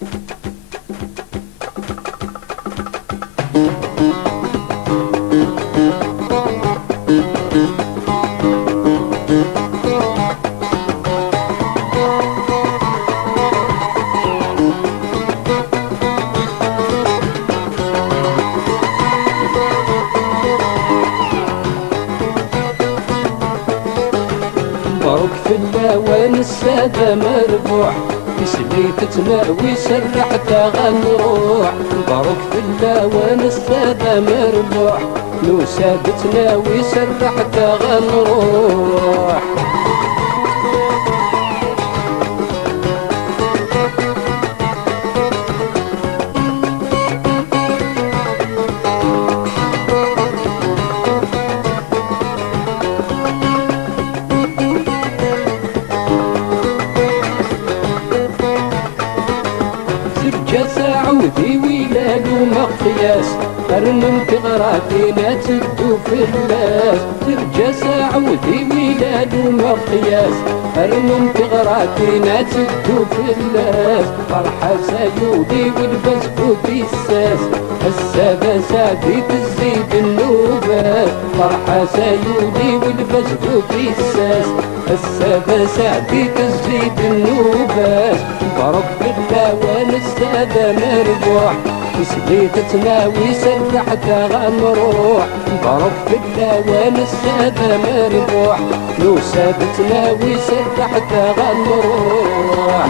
مبروك في اللوان السادة مربوح، يسلي تتماوي سرحتها غنروح. مبروك في اللوان السادة مربوح، لو سادتنا وسرحتها غنروح. عودي ولاد ومقياس، ارنم تغراتينا تدو في الناس. ترجس عودي ولاد ومقياس، ارنم تغراتينا تدو في الناس. فرحة سيودي والبسكوت الساس، السادة سادي تزيد النوبات. فرحة سيودي والبسكوت الساس، السادة سادي تزيد النوبات. مبروك باللوان السادة مربوح، يسلي تتناوي سرحتها غنروح. مبروك باللوان السادة مربوح، لو سادتنا وسرحتها غنروح.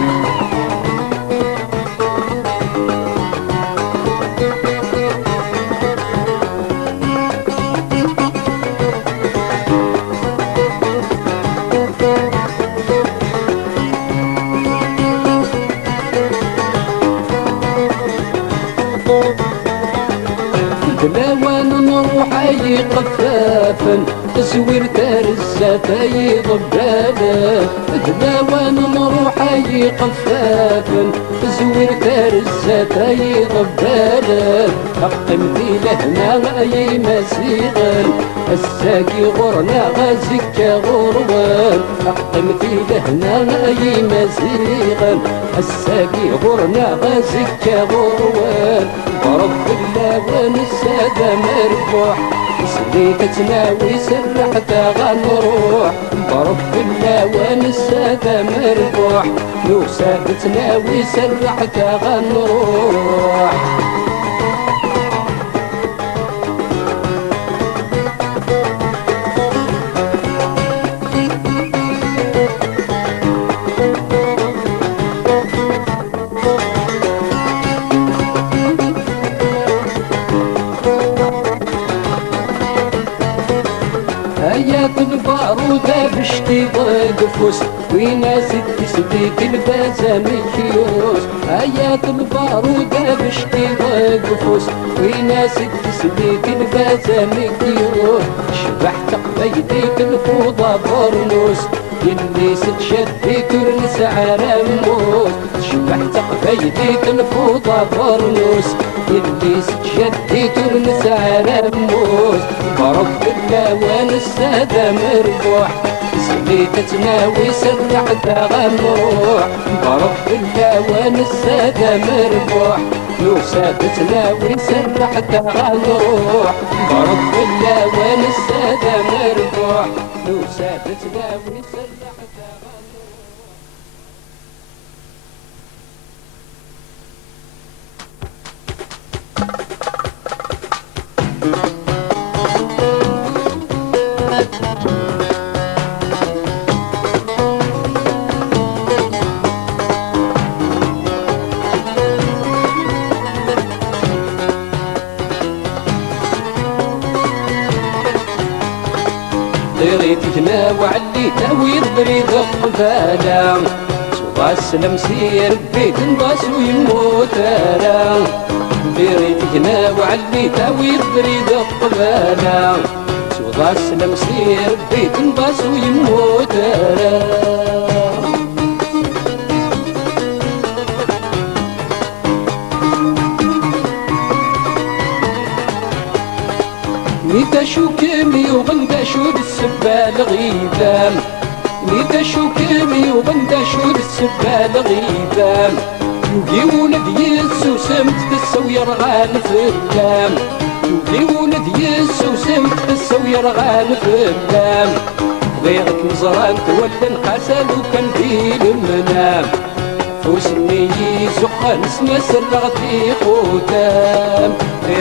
دلاوان نروح اي قفافا، تزوير ترزات اي ضبابا. دلاوان نروح اي قفافا، تزوير ترزات اي ضبابا. قمتي لهنا اي مسيغا، الساقي غرنا غازك غروان. قمتي لهنا اي مسيغا، الساقي غرنا غازك غروان. مبروك باللوان السادة مربوح، يسلي تتناوي سرحتها غنروح. مبروك باللوان السادة مربوح، لو سادتنا وسرحتها غنروح. آيات البارودة بشتي ضقفوس، ويناس تسديك البازا مكيوس. آيات البارودة بشتي ضقفوس، ويناس تسديك البازا مكيوس. شبحت قبيديك الفوضى برنوس، يلي ستشدي ترنس على موس. شبحت قبيديك الفوضى برنوس، يلي ستشدي ترنس على موس. مبروك باللوان السادة مربوح، يسلي تتناوي سرحتها غنروح. مبروك باللوان السادة مربوح، لو سادتنا وسرحتها غنروح. مبروك باللوان السادة مربوح، لو سادتنا وسرحتها غنروح. طيريت هنا وعليت ويضري قباله، سواس المسير بيت نباس ويموت انا. طيريت هنا وعليت ويضري قباله، سواس المسير بيت نباس ويموت انا. ميتا شو كمي وغندا شو السبال غيبان. ميتا شو كمي وغندا شو السبال غيبان. يوقي ولد يسو سمت تسو يرغان في الدم، يوقي ولد يسو سمت تسو يرغان في الدم. بغيت نزران تولى نقاسل وكان في المنام، فوسني زخان سما سرغتي قدام.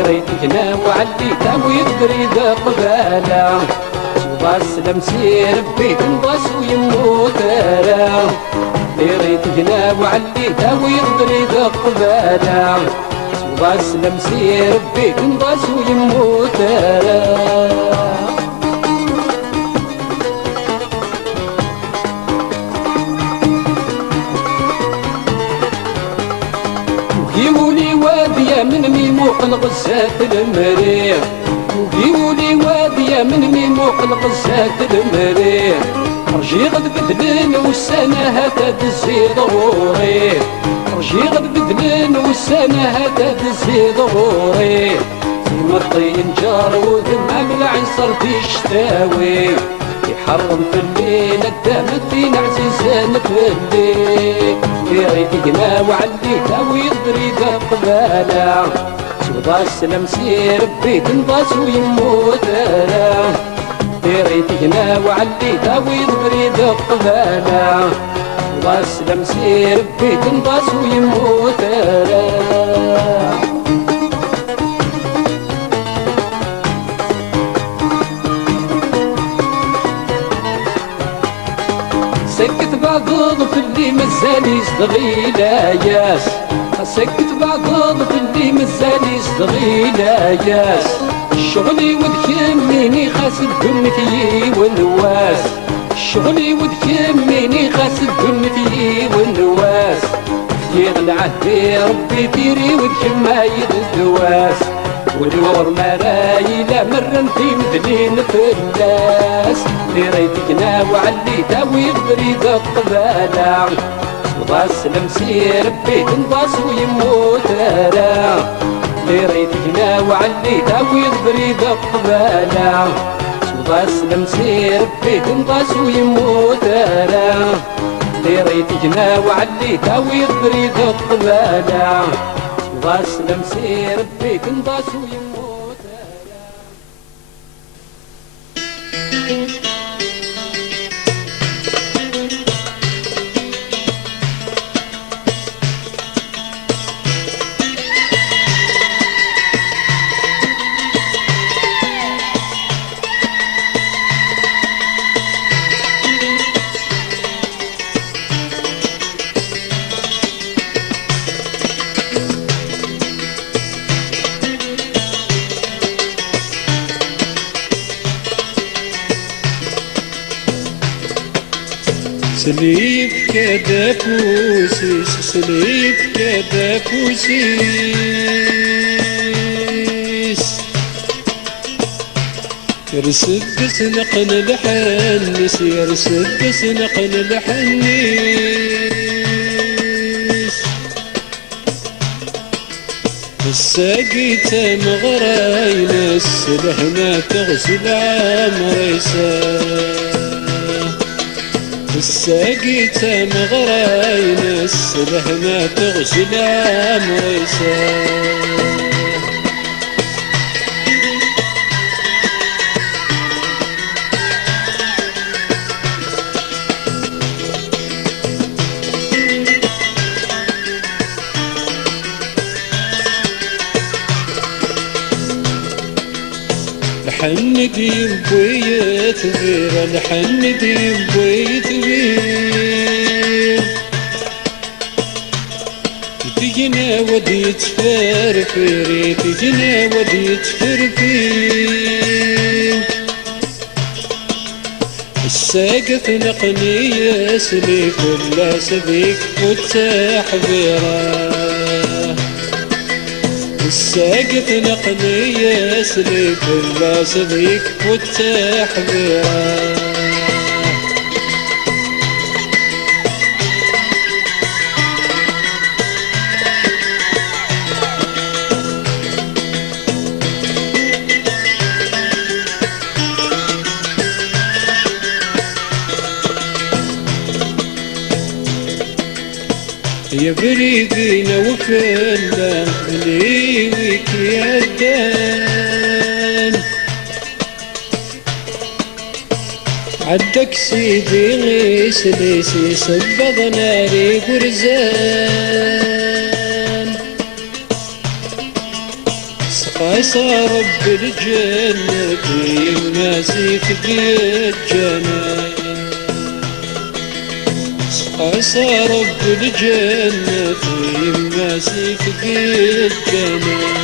ريتك نام وعليتها ويقدر إذا قبالا، صوبا السلام سير بيت نضاس ويموت أنا. ريتك نام وعليتها ويقدر إذا قبالا، صوبا السلام سير بيت نضاس ويموت أنا. وقيولي وادية من ميموق الغزات المريح، وقيولي وادية من ميموق الغزات المريح. رجي غد بدلن والسنة هتا دزي ضروري، رجي غد بدلن والسنة هتا دزي ضروري. في مطي نجار وذمام العنصر تشتاوي، يحرم في الليل الدم فينا عزيزان في الليل. ريتنا وعليتها ويقدر إذا قبالا، صودا السلام سير بيت نضاس ويموت أنا. ريتنا وعليتها ويقدر إذا قبالا، صودا السلام سير بيت نضاس ويموت أنا. سكت بعض في اللي مازال يستغيل ياس، سكت بعض في اللي مازال يستغيل ياس. شغلي وذكميني خاس الدن فيه والنواس، شغلي وذكميني خاس الدن فيه والنواس. يغلى عهدي ربي تيري وذكم ما يدواس، والور مراي لا مرن في مدلين فلاس. ريتكنا وعليتها ويقدر إذا قبالا، صودا السلام سير بيت نضاس ويموت أنا. ريتكنا وعليتها ويقدر إذا قبالا، صودا السلام سير بيت نضاس ويموت أنا. ريتكنا وعليتها ويقدر إذا قبالا، صودا السلام سير بيت نضاس ويموت أنا. سليب كذا كوسيس، سليب كذا كوسيس. يرسد سنقن الحنيس، يرسد سنقن الحنيس. الساقيت مغراينس لهنا تغسل عمريسان. الساقيت مغراينس لهنا تغسل عمريسان. الحن ديم بويت غير، الحن ديم بويت غير. تجينا ودي تفرفري، تجينا ودي تفرفري. الساقف نقني يسلي كل سبيك والتحبيره. الساقف نقني يسلي كل سبيك والتحبيره. يا بريدنا وفلا ليويك يا دان عدك سيدي غيس ليسي صبغ ناري برزان سقايا رب الجنة يمناسي في الجنان سقايا رب الجنة يمناسي في الجنان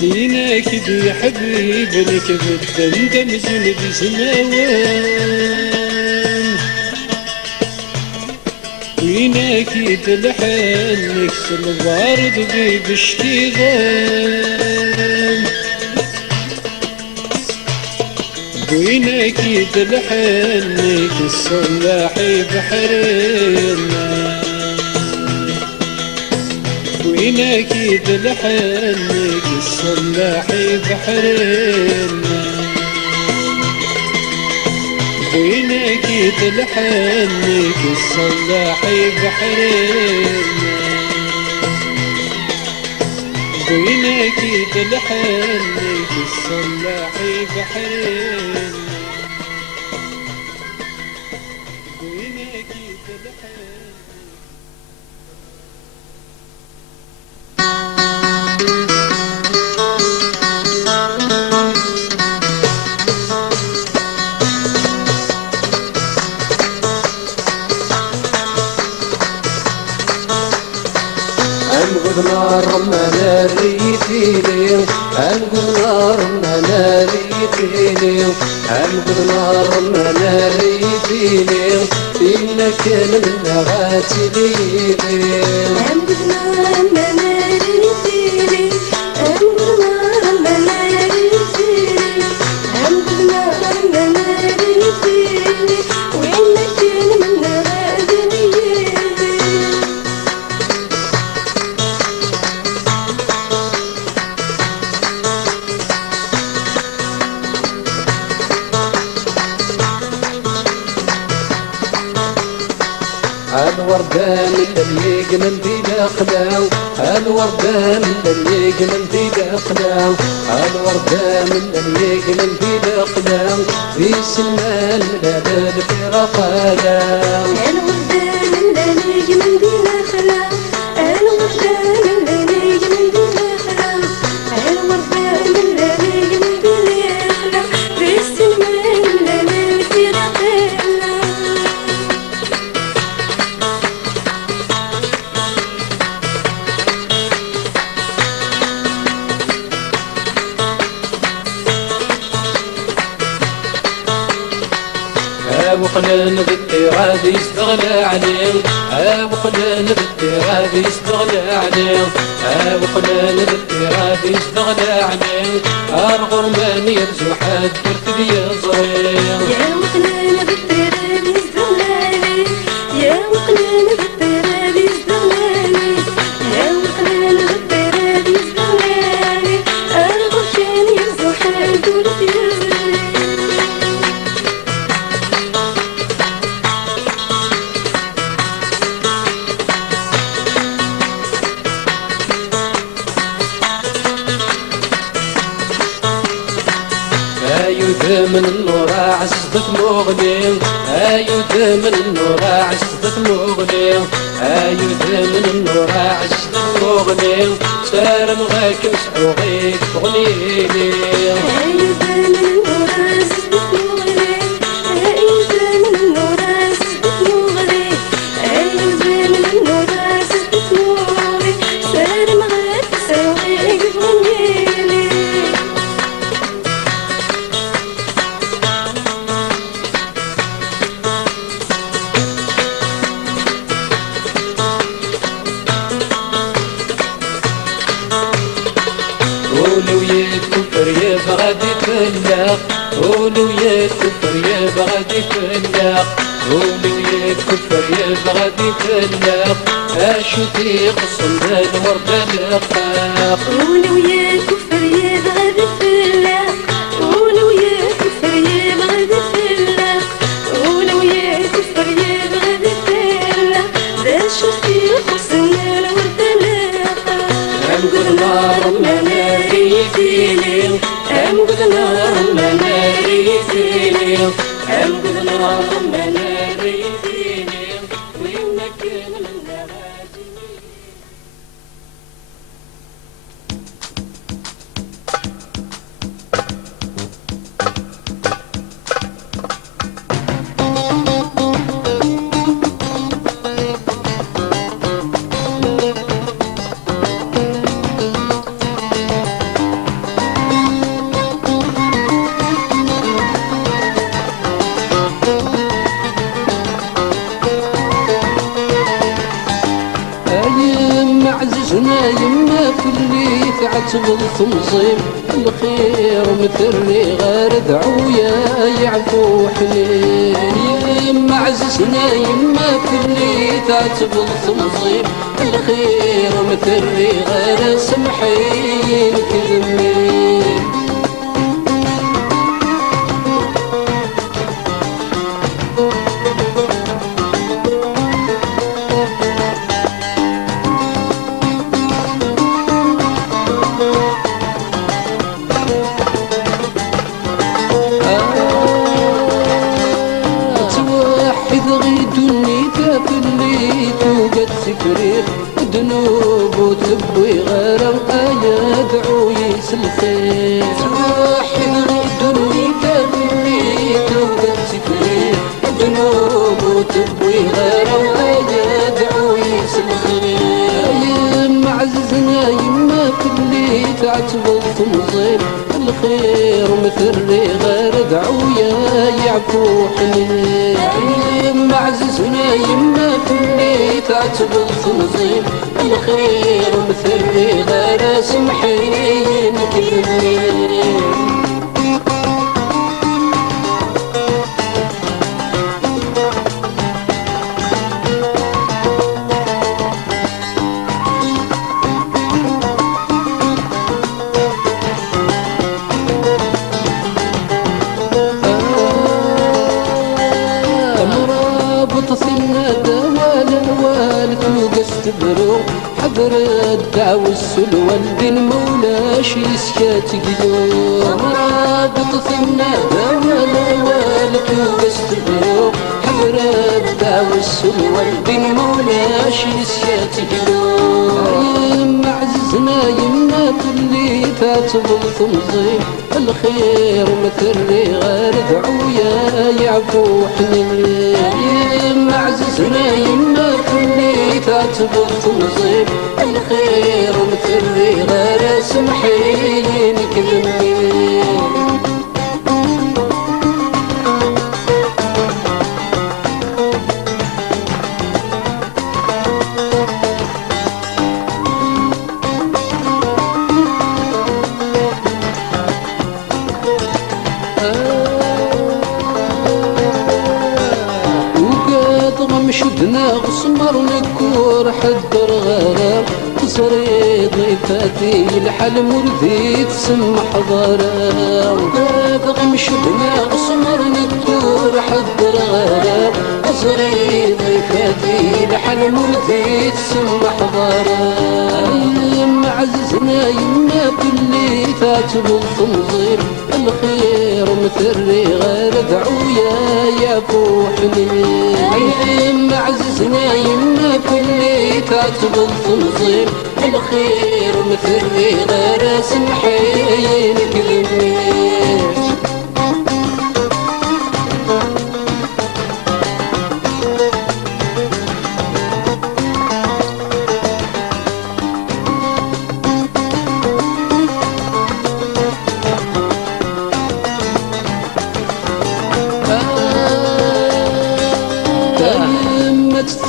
سيناك دي حبيب لك بالدندم زند سماوان ويناك تلحنك سلبارد بي باشتغال ويناك تلحنك الصلاحي بحرنا ويناك تلحنك الصلاحي بحرنا وينك تلحنك الصلاحي بحرنا وينك تلحنك الصلاحي بحرنا وينك تلحنك نار ما ريتيني نقول نار ما ريتيني نقول نار ما ريتيني إنك من غاتليني نقول نار ما ريتيني نقول نار ما ريتيني نقول نار ما ريتيني وإنك من غاتليني الوردان اللي يجمل في داخله الوردان اللي يجمل في داخله الوردان اللي يجمل في داخله في سمان البلد في غفاله الوردان اللي يجمل في داخله الوردان اللي يجمل في داخله الوردان اللي يجمل في داخله في السمان البلد في غفاله وقلنا بالتراب يستغنى عليه وقلنا بالتراب يستغنى عليه وقلنا بالتراب يستغنى عليه الغرمان يرجو حد بركب يا صغير يا وقلنا بالتراب يستغنى عليه يا وقلنا بالتراب يستغنى عليه يا وقلنا بالتراب يستغنى عليه الغرشان يرجو حد بركب يا صغير من النور عزتك مغني من النور عزتك مغني من النور عزتك مغني سار مغاك مسعوغيك تغنيني من النور عزتك مغني من النور عزتك مغني من النور عزتك مغني سار مغاك مسعوغيك تغنيني قولوا يا كفر يا بغادي تلاق قولوا يا كفر يا يبغى يفلق ولي كفر يبغى يفلق اشوفي قصن الوردة لقاق ولو يا كفر يبغى يفلق ولو يا كفر يبغى يفلق ولو يا كفر يبغى يفلق ذا شوفي قصن الوردة لقاق أمقذ نار مناري فيني أمقذ نار مناري فيني أمقذ نار مناري فيني ويمكن من نغاتي عززنا يما كلي تعتبر تمصيب الخير مثري غير دعويا يعفو حليل يما عززنا يما كلي تعتبر تمصيب الخير مثري غير سمحين كذمين تفريق ذنوب وتبوي غرام يدعو يسلخي توحد غيدني تفريق وتفريق ذنوب وتبوي غرام يدعو يسلخي يما عززنا يما كلي تعتبر تمصيب الخير مثري غير دعويا يعفو حنين يما عززنا يما كلي تعتبر تنظيم الخير مثري غير سمحين كذبين تبرو حضر الدعوة السلوى الدين مولاش يسكت قدوم رابط ثمنا دواء الوالد وقستبرو حضر الدعوة السلوى الدين مولاش يسكت قدوم يما عززنا يما كلي تعتبر تمضي الخير مثري غير دعويا يعفو حنين يما عززنا يما كلي تعتبر تنظيم الخير مثري غير سمحين كذبين شدنا غصمر نكور حدر غرام صري ضيفاتي الحلم وردي تسمح ضرام بغم شدنا غصمر نكور حدر غرام صري ضيفاتي الحلم وردي تسمح ضرام يما عززنا يما كلي تعتبر تنظيم الخير مثري غير دعويا يا فوحني يما عززنا يما كلي تعتبر تنظيم الخير مثري غير سمحين كلمين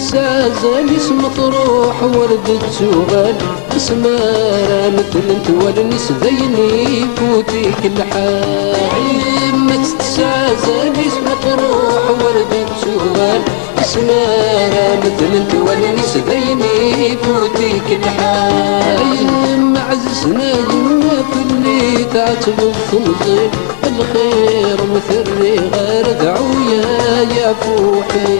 تسازل اسم مطروح وردة سوغال اسمها مثل انت والنس ذيني فوتيك الحال ما تتسازل اسم مطروح وردة سوغال اسمها مثل انت والنس ذيني فوتيك الحال معززنا يما في اللي تعتب الخنزير الخير مثري غير دعويا يا فوحي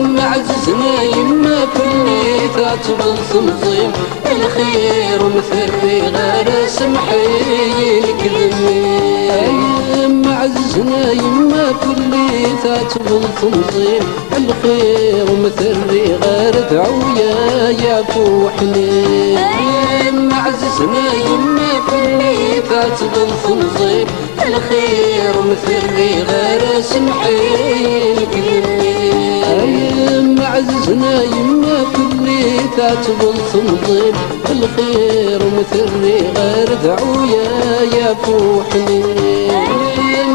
معززنا يما في اللي تعتب الخنزير الخير مثري غير سمحي الكلمي معززنا يما في اللي تعتب الخنزير الخير مثري غير دعويا يا فوحني معززنا يما في اللي تعتب الخنزير الخير مثري غير سمحي الكلمي معززنا يما في اللي تعتب الخنزير الخير مثري غير دعويا يا فوحني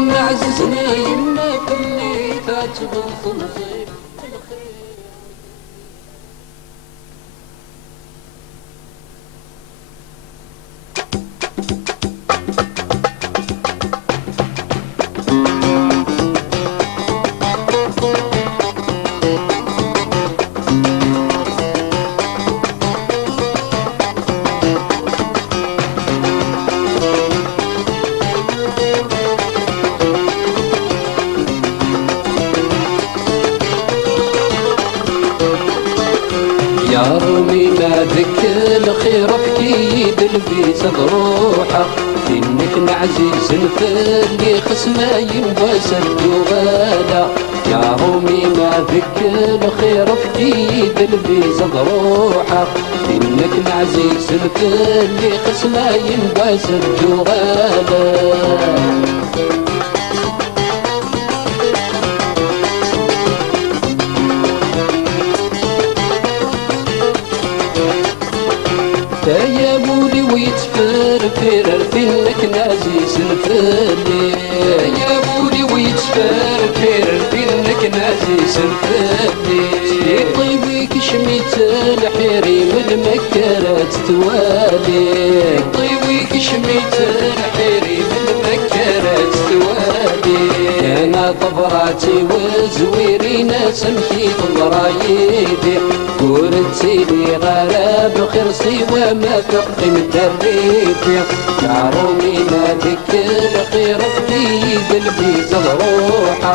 معززنا يما في اللي تعتب الخنزير يا رومي ما ذك الخير في كيد البيت بروحه إنك عزيز اللي خصما ينبس الجوالا يا رومي ما ذك الخير في كيد البيت بروحه إنك عزيز اللي خصما ينبس الجوالا يا بولي ويتفرفر فينك نعزيز الفلي يا بولي ويتفرفر فينك نعزيز الفلي طيبك شميت الحريم المكرات توالي طيبك شميت الحريم المكرات توالي انا طبراتي وزويرين سمحي طبرايدي قولتي لي غراب خير سوى ما تقي متريتي يا رومي ما ذك الخير في قلبي زروحه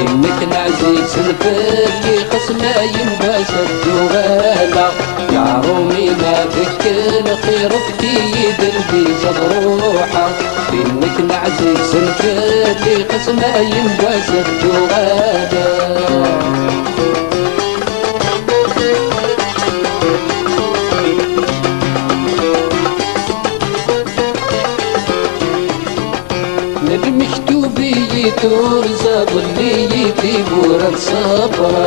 انك العزيز الفلي خصما ينباس الجواله يا رومي ما ذك الخير في قلبي زروحه انك العزيز الفلي خصما ينباس الجواله المكتوبي ترزق اللي في بورة صبرا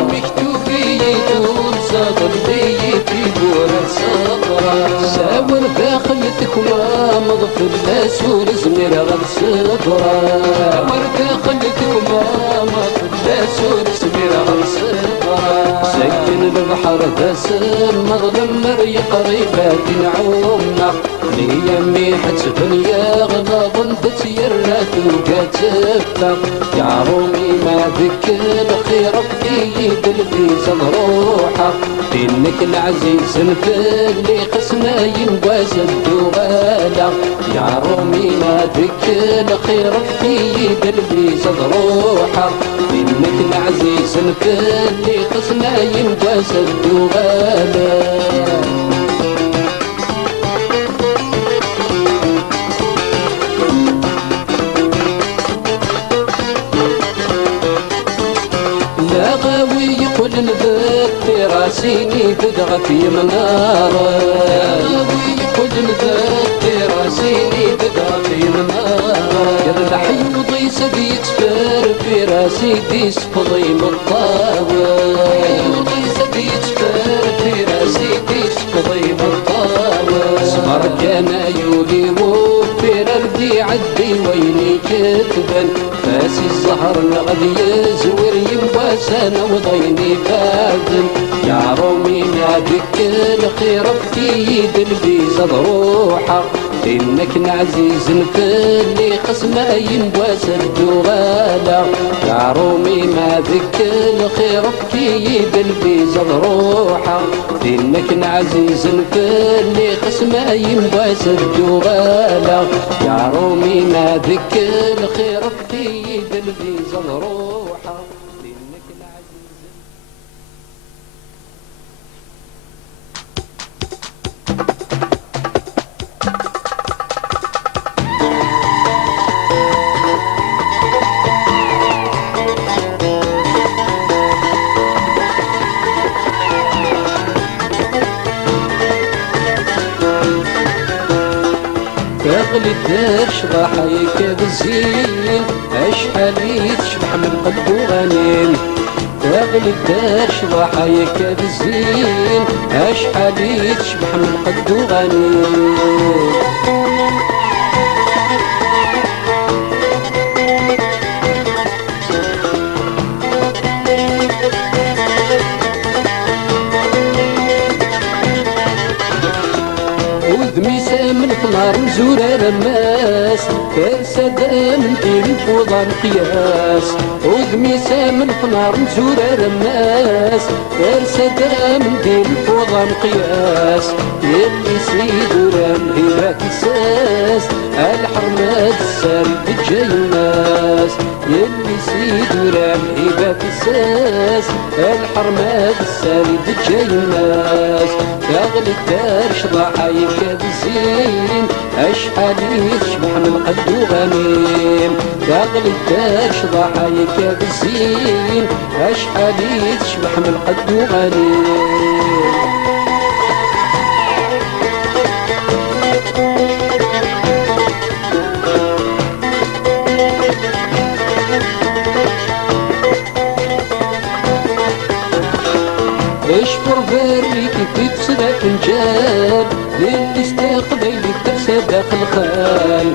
المكتوبي ترزق اللي في بورة صبرا ساور داخلتك وامض في الاسور زمير غير صبرا ساور داخلتك وامض في الاسور زمير غير صبرا سكن البحر دسم مظلم مريق قريبات نعومنا ليمي حتفن يا غضب انت يرات وكاتفة يا رومي ما ذك الخير في قلبي زمروحة انك العزيز الفلي خصنا ينباس الدوالة يا رومي ما ذك الخير في قلبي زمروحة انك العزيز الفلي خصنا ينباس الدوالة راسيني بدغى في منارة ويقول نذكر راسيني بدغى في منارة يرلح يمضي سدي يتفار في راسي ديس فضي مطاوة يمضي سدي يتفار في راسي ديس فضي مطاوة اسمر كان يولي وفي ردي عدي ويني كتبا فاسي الزهر غادي يزور ينباس انا وضيني الخير في يد البيزة ضروحة إنك نعزيز نفلي قسمة ينبواس الدغالة يا رومي ما ذك الخير في يد البيزة ضروحة إنك نعزيز نفلي قسمة ينبواس الدغالة يا رومي ما ذك الخير في يد البيزة ضروحة إنك نعزيز تغلي الدار شباحيك بالزين اشحال تشبح من قلب وغنين تغلي الدار شباحيك بالزين اشحال تشبح من قلب وغنين من نار زورار الناس كاسدا من دين فوضى القياس وذمي سامن في نار زورار الناس كاسدا من دين فوضى القياس يلي سيد ورام هباك الساس الحرمات الساري جاي الناس يلي سيد ورام هباك الساس الحرمات الساري جاي الناس تغلي الدار شضاحايك بالزين اشحال تشبح من قد وغنيم تغلي الدار شضاحايك بالزين اشحال تشبح من قد وغنيم اشفر بريك تفسد فنجان للي استقبل تفسد الخال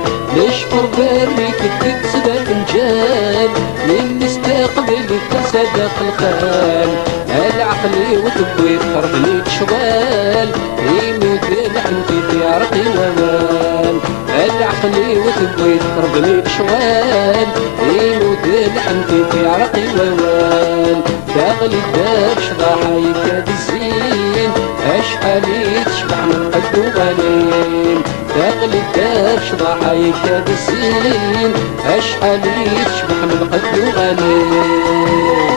اشفر بريك تفسد فنجان للي استقبل تفسد الخال العقلي وتبوي قربني تشوال يموت الحنتي في عرقي ومال العقلي وتبوي قربني تشوال يموت الحنتي في عرقي ومال تغلي الدار شضاحايك بالزين اشحال تشبح من قد وغنيم تغلي الدار شضاحايك بالزين اشحال تشبح من قد وغنيم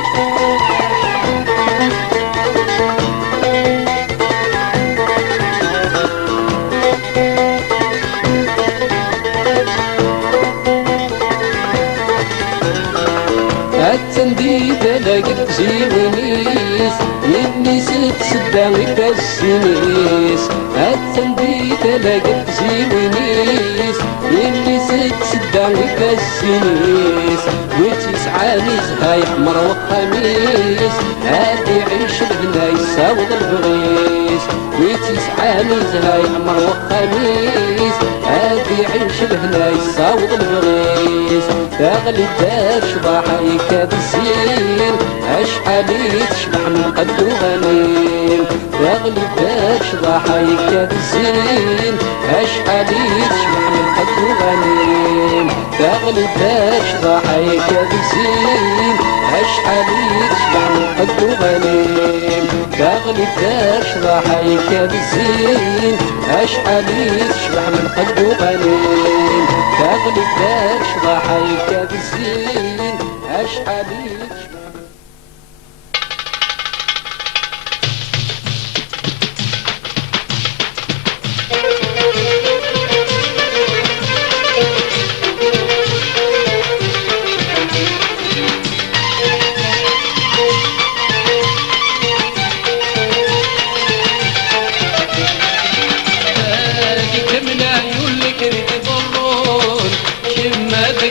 التنديد لقيت زيونيس يلي ست سداوي كالسينيس التنديد لقيت زيونيس يلي ست سداوي كالسينيس وتسعاني زهاي حمر وخميس هادي عيش الهنا يساوض البغيس وتسعاني زهاي حمر وخميس هادي عيش الهنا يساوض البغيس تغلي الدار شضاحايك بالزين اشحال تشبح من قد وغنيم تغلي الدار شضاحايك بالزين اشحال تشبح من قد وغنيم تغلي الدار شضاحايك بالزين اشحال تشبح من قد وغنيم تغلي الدار شضاحايك بالزين اشحال تشبح من قد وغنيم تغلي الدار شضاحايك بالزين اشحال تشبح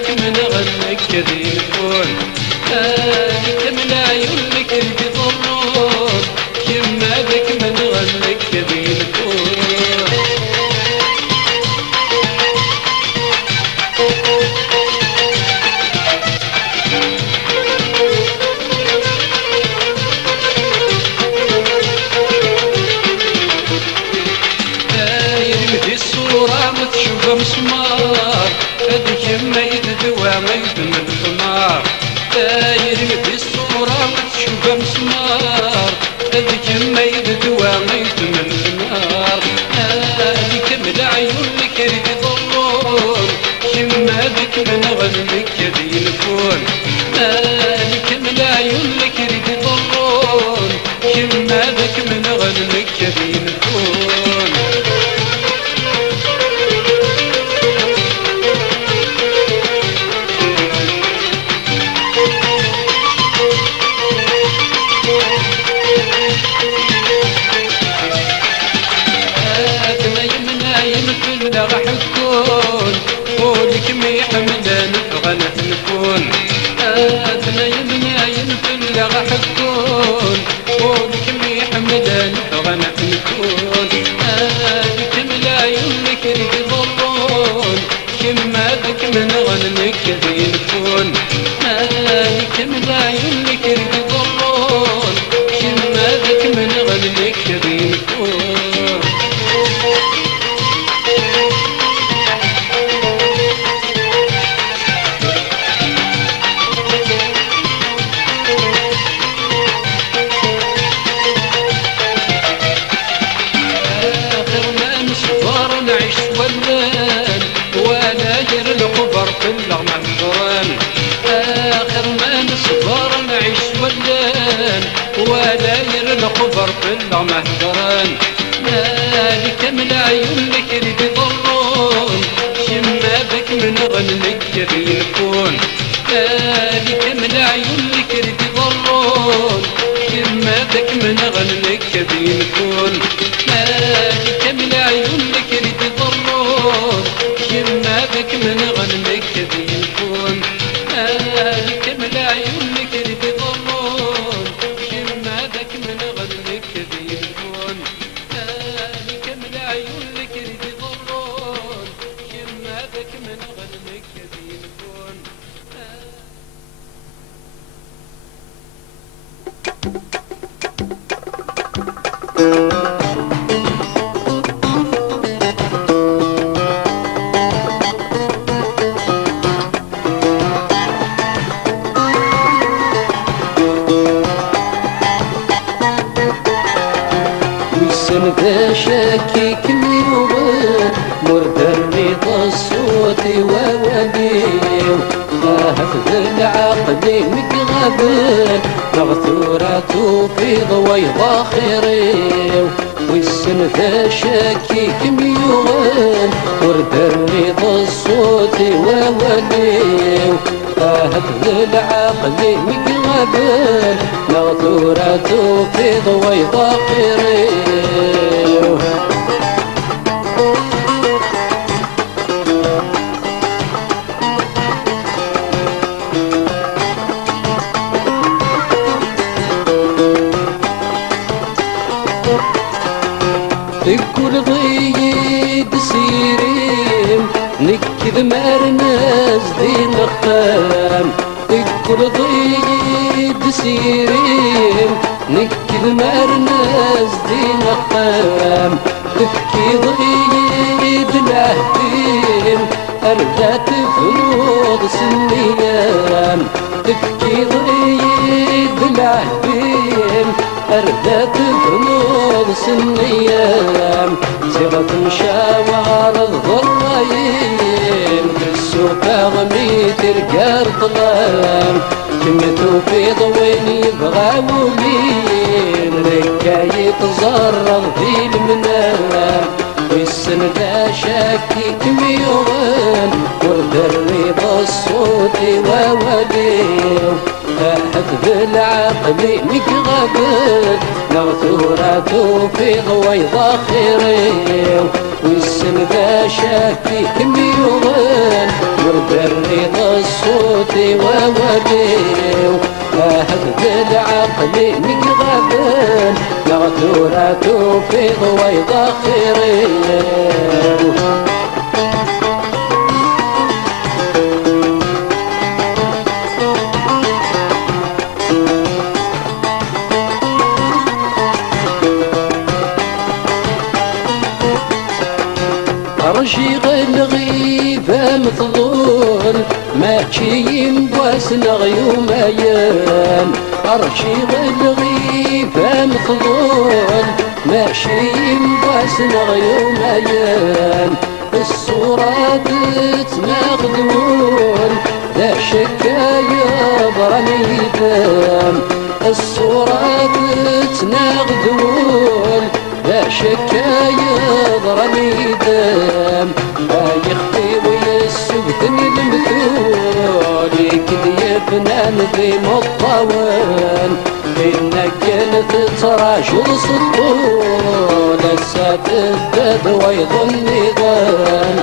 من غنك كذي الكون بمسمار هذيك ما يبدوا ما يتمن النار هذيك من عيون لك ريد ضرون شما بك من غنمك يدي الفون هذيك من عيون لك ريد ضرون شما بك من غنمك يدي الفون مهدران مالك من عيون لك ريد ضرون شما بك من غنلك يبي الكون مالك من عيون لك ريد ضرون شما بك من غنلك يبي الكون مالك من عيون لك ريد ضرون شما بك من غنلك يبي الكون مالك من عيون لك ريد ضرون شما بك من غنلك يبي الكون مالك من عيون لك ريد ضرون شما بك من غنلك يبي الكون ويسن ذا شاكيك ميوغن مرد الرضا الصوت وواليو هفذ العقد مكغابن مغثورات في ضوي ضاخريو ويسن ذا شاكيك ميوغن مرد الرضا الصوت وواليو هفذ العقد مكغابن مغثورات في ضوي ضاخريو تقول ضيد سيريم نكذ مرناز دي مخام تقول ضيد سيريم نكذ مرناز دي مخام تبكي ضيد العهدين أردات فروض سنيام تبكي ضيد العهدين أردات فروض سنيام صيغة مشاوار الضرايم بالسوق غميت رجال طلام كمتو في ضوين يبغى ولين ركاية تزرر في المنام والسن ذا شاكيك ميوان ورد الرضا الصوت وواليو أحد بالعقل مكغبت مغثورات في ضوي ضاخريو والسن ذا شاكيك ميوان ورد الرضا الصوت وواليو أحد بالعقل مكغبت مغثورات في ضوي ضاخريو رشيق الغيبة مفضول ما تشيم بواسنا غيوم ايام أرشيض الغيفة مخضون ماشي مباس نغيوم أيام الصورة تتماخدون لا شكاية براني يدام الصورة تتناخدون لا شكاية براني يدام يخفي ويسبتني المثول يكذي فنان ذي مطوان إنك كانت تراجل سطول السات الدد ويظن ظن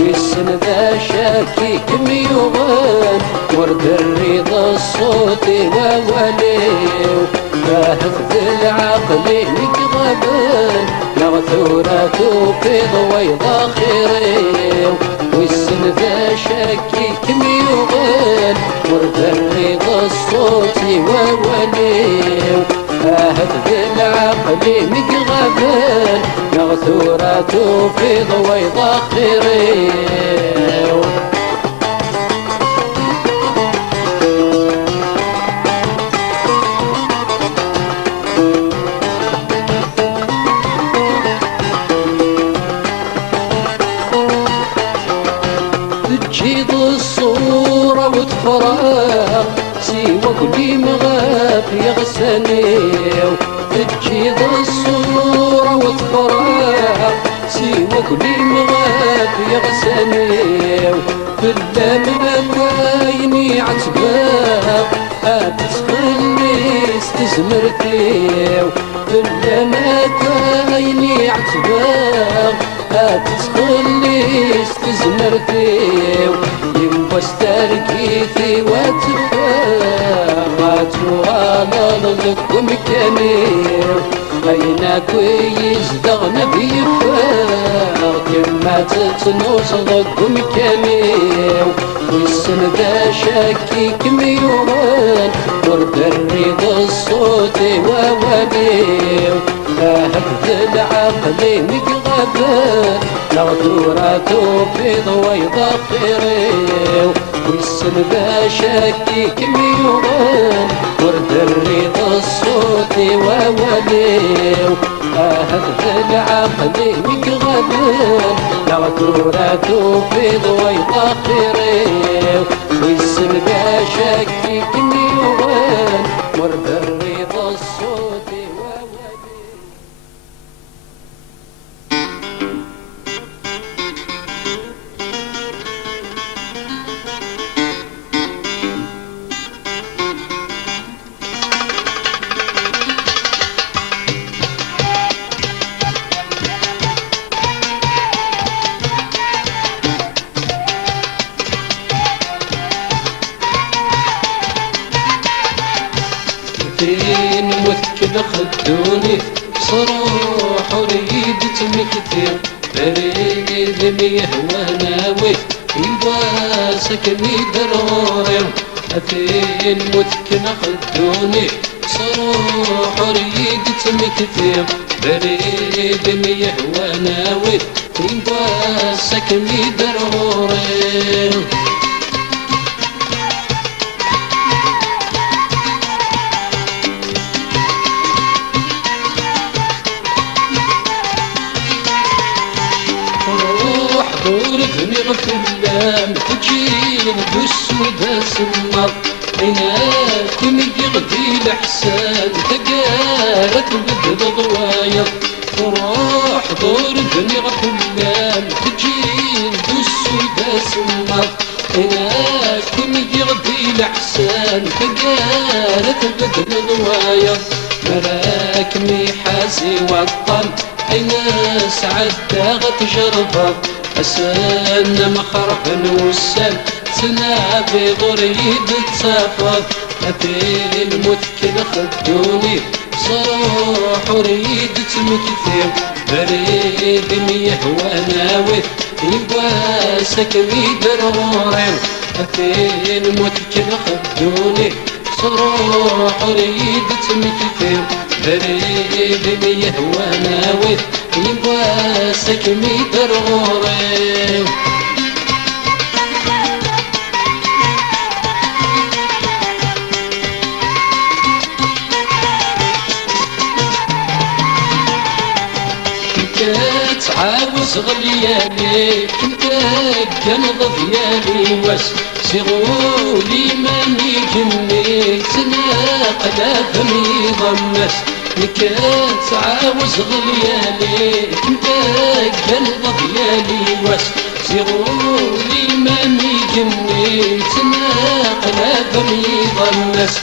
والسن ذا شاكي كم يغن ورد الرضا الصوت ووليو فهفذ العقل لك غبن مغثورة توقظ ويضا خيريو والسن ذا شاكي كم يغن ورد الرضا الصوت ووليو فهفذ العقل لك غبن مغثورة توقظ ويضا خيريو تجيض الصورة وتفرق سيوى كل مغاب يغسنيو تجيض الصورة وتفرق سيوى كل مغاب يغسنيو بالله عيني عتباق تخلي استزمر فيو بالله عيني عتباق تخلي استزمر فيو ينبستركي في واتفاقات وغالل لكم كميو غينا كويس دغنا بيفاق كما تتنوص لكم كميو والسن ذا شاكي كميوان ورد الرضا الصوت ووليو هفذ العقل مقغبان مغدورة توفيض ويضا خيريو والسن ذا شاكي كميوان ورد الرضا الصوت ووليو هفذ العقل مقغبان مغدورة توفيض ويضا خيريو والسن ذا شاكي كميوان ورد الرضا الصوت فين وثكل خدوني صروح وريدت مكتير بريد ميهوى ناوي يباسكني ضروري فين وثكل خدوني صروح وريدت مكتير بريد ميهوى ناوي يباسكني ضروري دورتني غفلان تجين بالسودا سمر عيناكم يغدي الحسان تقالت بدل ضوايا فراح دورتني غفلان تجين بالسودا سمر عيناكم يغدي الحسان تقالت بدل ضوايا مراك ميحاسي وطن ناس عداغ تجربة أسان مخرب وسان سنابي غريد تسافر أبين متكل خدوني صروح وريد تمكثير بريد ميهوى ناوي يباسك ميدر غوري أبين متكل خدوني صروح وريد تمكثير بريد ميهوى ناوي يباسك ميدر غوري عاوز غليالي كنت كنضف يالي واش صغولي ماني جنيت سناقلا فمي ضمس كنت عاوز غليالي كنت كنضف يالي واش صغولي ماني جنيت سناقلا فمي ضمس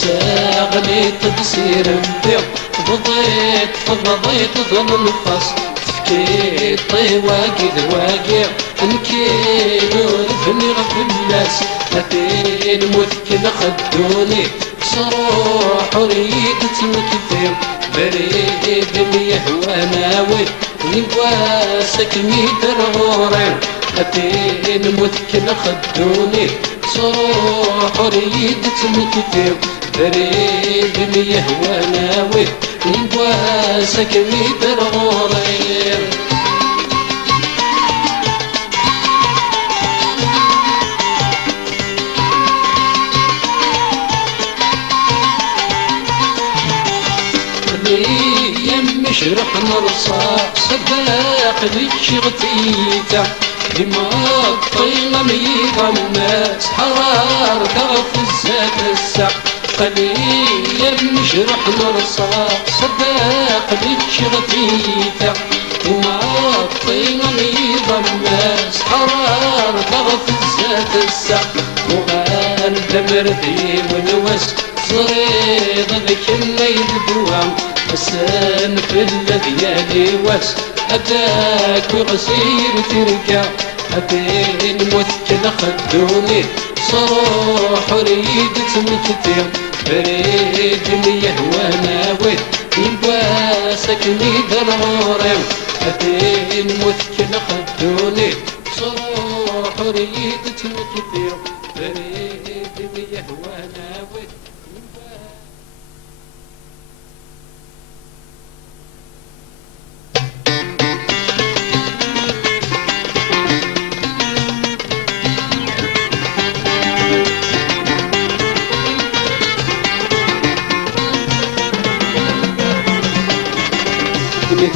ساغلي تبصير بديو فضيت ظل الفصل تفكيت واقي ذواقع نكيلو رفني غف الناس هاتين مثكن خدوني صروح ريد تمكثير بريد يهوى ناوي نبواسك ميتر غورين هاتين مثكن خدوني صروح ريد تمكثير بريد يهوى ناوي نبواسك ميتر غورين مشرح نرصاح صداق لك شغتيتا لما الطيمة ميضا الناس حرار تغف الزاد الساق قليل مشرح نرصاح صداق لك شغتيتا لما الطيمة ميضا الناس حرار تغف الزاد الساق وغال دمرتي ونوس صريض ذيك الليل دوام حسن في الليالي واس أتاك وغسير ترجع أتين مثكن خدوني صروح ريد تمكتير بريد يهوى ناوي يبواسك ميدر غوريو أتين مثكن خدوني صروح ريد تمكتير بريد يهوى ناوي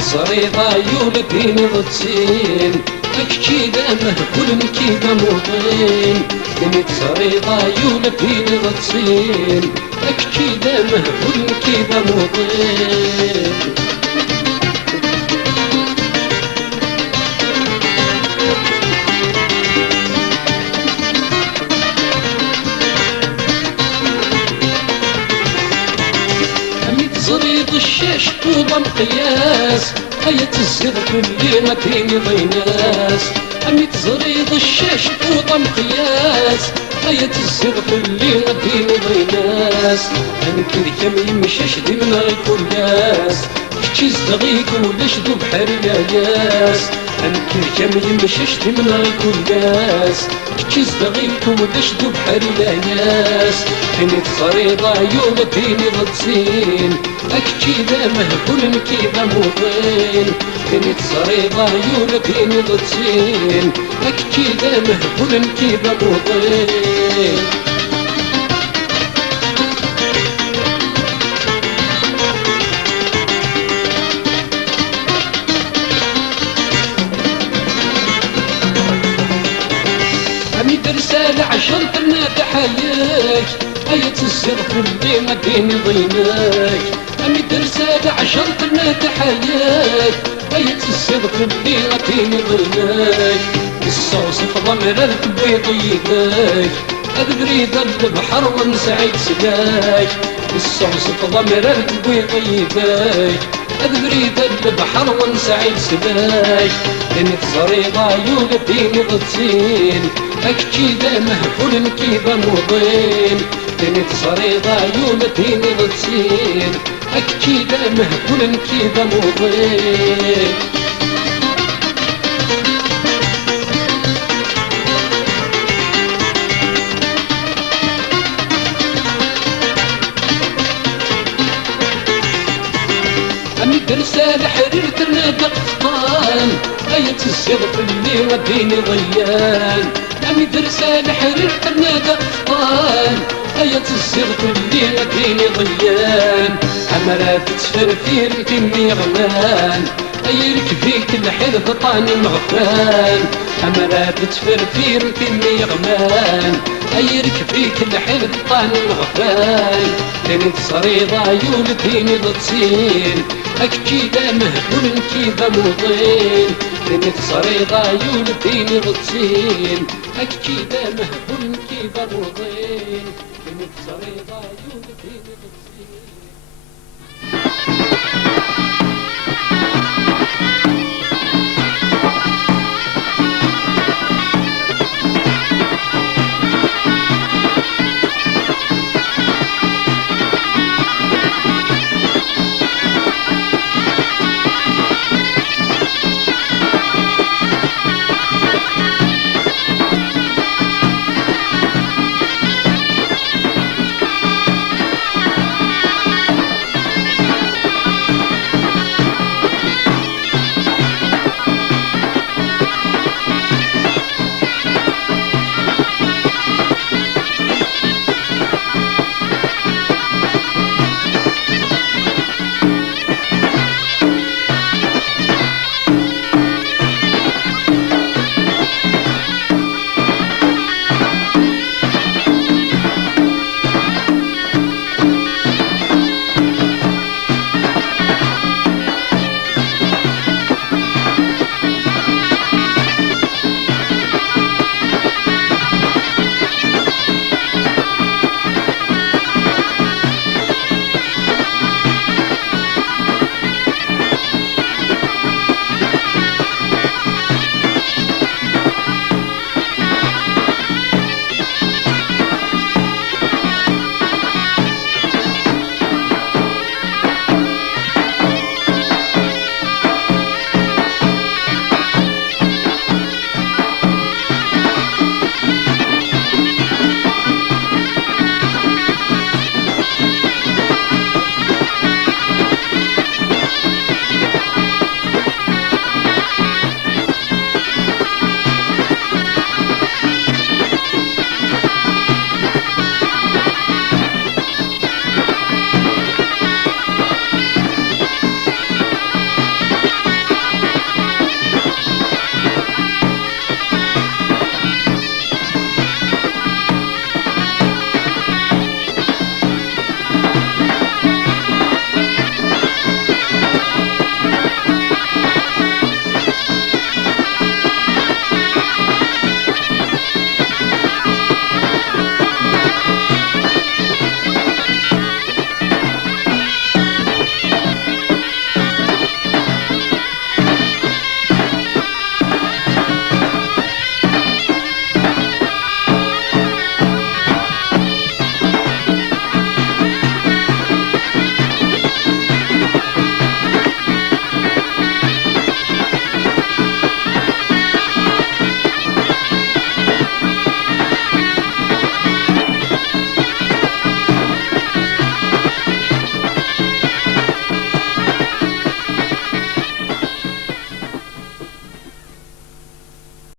صريضة يولدين غتسين أكشي دامه كل مكيدة موطين كنت صريضة يولدين غتسين أكشي دامه كل مكيدة موطين زريض الشاش طوبة مقياس هيا تزيد كل ما تيني ضيناس أميت زريض الشاش طوبة مقياس هيا تزيد كل ما تيني ضيناس أنكر كم يمشاش دي من غيكون ناس كتشيز دغيك ولاش دو بحر الياس أنكر كم يمشاش دي من غيكون ناس كتشيز دغيك ولاش دو بحر الياس كنت صريضة يوم ديني غتسين أكتشي دامه كل مكيدة موطين كنت صريضة يوم ديني غتسين أكتشي دامه كل مكيدة موطين أميد رسالة عشان تنادى حياك هيا تزرف اللي ما بيني ضيناك أميد رسالة عشان تنادى حياك هيا تزرف اللي ما بيني ضيناك الصوص في ضمر الكبيض يداك أدبريد البحر ونسعيد سقاك الصوص في ضمر الكبيض يداك أدبريد البحر ونسعيد سقاك كنت صريضة يولديني غتسين أكتشي دامه كل مكيبة موضين كنت صريضة يولديني غتسين أكتشي دامه كل مكيبة موضين أميد رسالة حرير ترنادى قفطان هيا تزرف اللي ما بيني ضيان أميد رسالة حرير ترنادى قفطان هيا تزرف اللي ما بيني ضيان عمرات تفرفير كمي غمان أيرك فيك الحلف طاني مغفان حمرات تفرفير كني غمان أيرك فيك الحلف طاني مغفان كانت صريضة يولديني ضتصين أكيدا مهبول كيدا موطين كانت صريضة يولديني ضتصين أكيدا مهبول كيدا موطين كانت صريضة يولديني